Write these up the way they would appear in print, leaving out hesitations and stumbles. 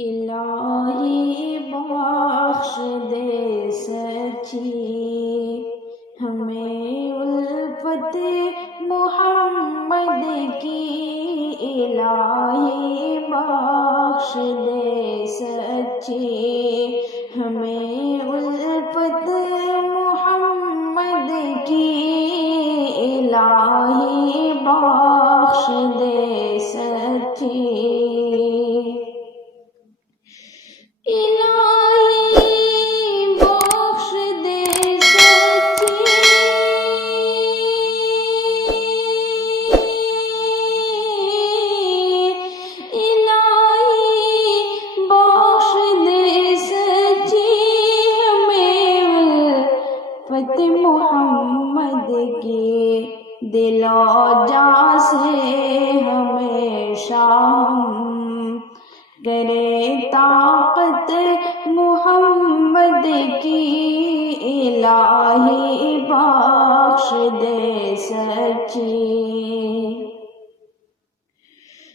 الہی بخش دے سچی ہمیں الفت محمد کی، الہی بخش دے سچی ہمیں الفت محمد کی، الہی بخش دے سچی محمد کی، دل و جاں سے ہمیشہ ہم کرے طاقت محمد کی، الہی بخش دے سچی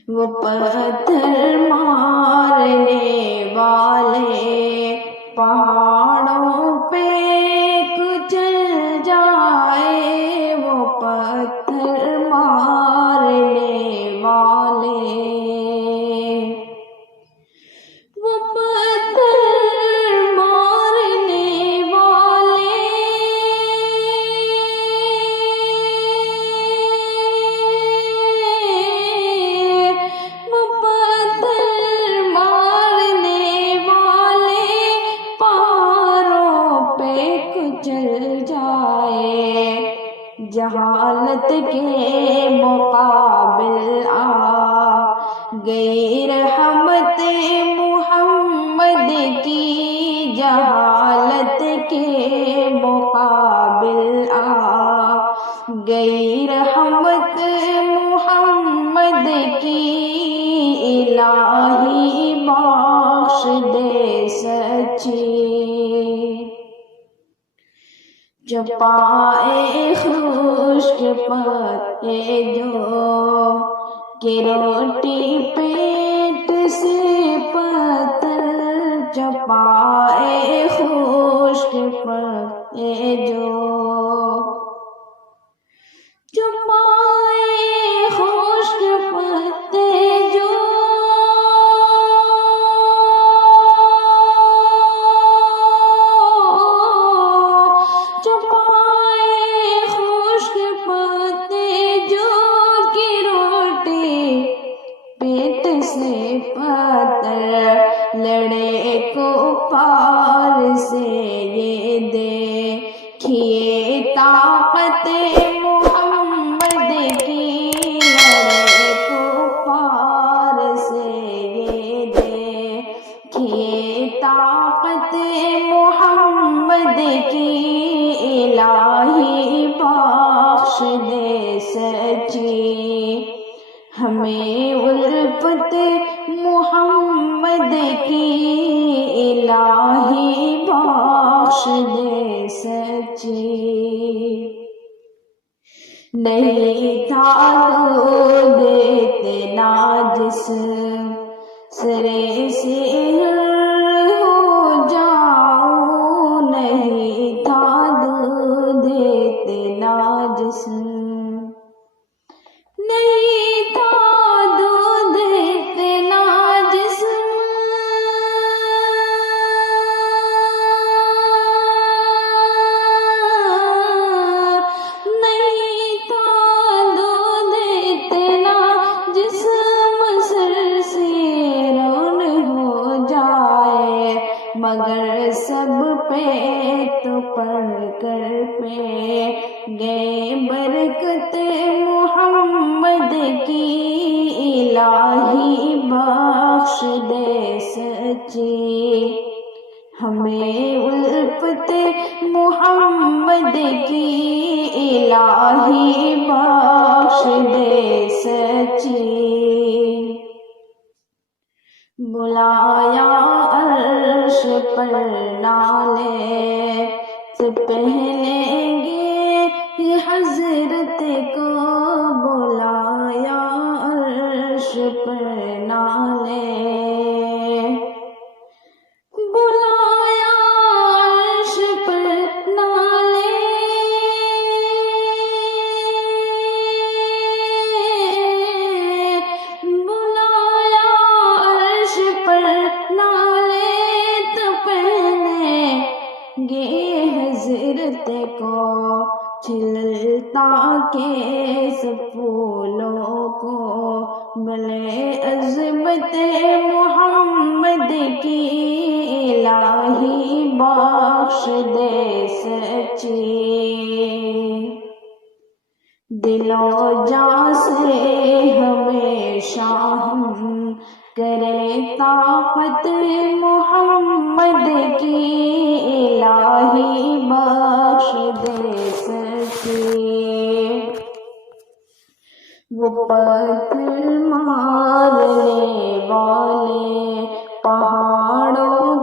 وہ پتھر مارنے والے پہاڑوں پہ کچل جائے، وہ پتھر مارنے والے، وہ پتھر مارنے والے، وہ پتھر مارنے والے پہاڑوں پہ کچل جائے، جہالت کے مقابل آ گئی رحمت محمد کی، جہالت کے مقابل آ گئی رحمت محمد کی، الہی بخش دے سچی جو پائے خشک پتے جو کہ روٹی پیٹ سے پتھر، جو پائے خشک پتے جو پائے خشک پتے جو پائے خشک پتے جو کہ روٹی پیٹ سے پتھر، لڑے کو پار سے یہ دیکھیے طاقت محمد کی، لڑے کو پار سے یہ دیکھیے طاقت محمد کی، الہی بخش دے سچی ہمیں الفت محمد کی، الہی بخش دے سچی نہیں تھا تو اتنا جس سرے سے ہو جاؤں، نہیں تھا دودھ اتنا جس، نہیں تھا دودھ اتنا جسم، نہیں تھا دودھ اتنا جسم سر سے رون ہو جائے، مگر سب پہ تو پڑھ کر پہ گئے برکت محمد کی، الہی بخش دے سچی ہمیں الفت محمد کی، الہی بخش دے سچی بلایا عرش پر نالے سے پہلے گے حضرت کو، بلایا عرش پر نالے ہجرت کو چھلتا کیس پھولوں کو بلے عظمت محمد کی الہی بخش دے سچی دل و جاں سے ہمیشہ ہم کرے طاقت محمد کی الہی بخش دے سچی وہ پتھر مارنے والے پہاڑوں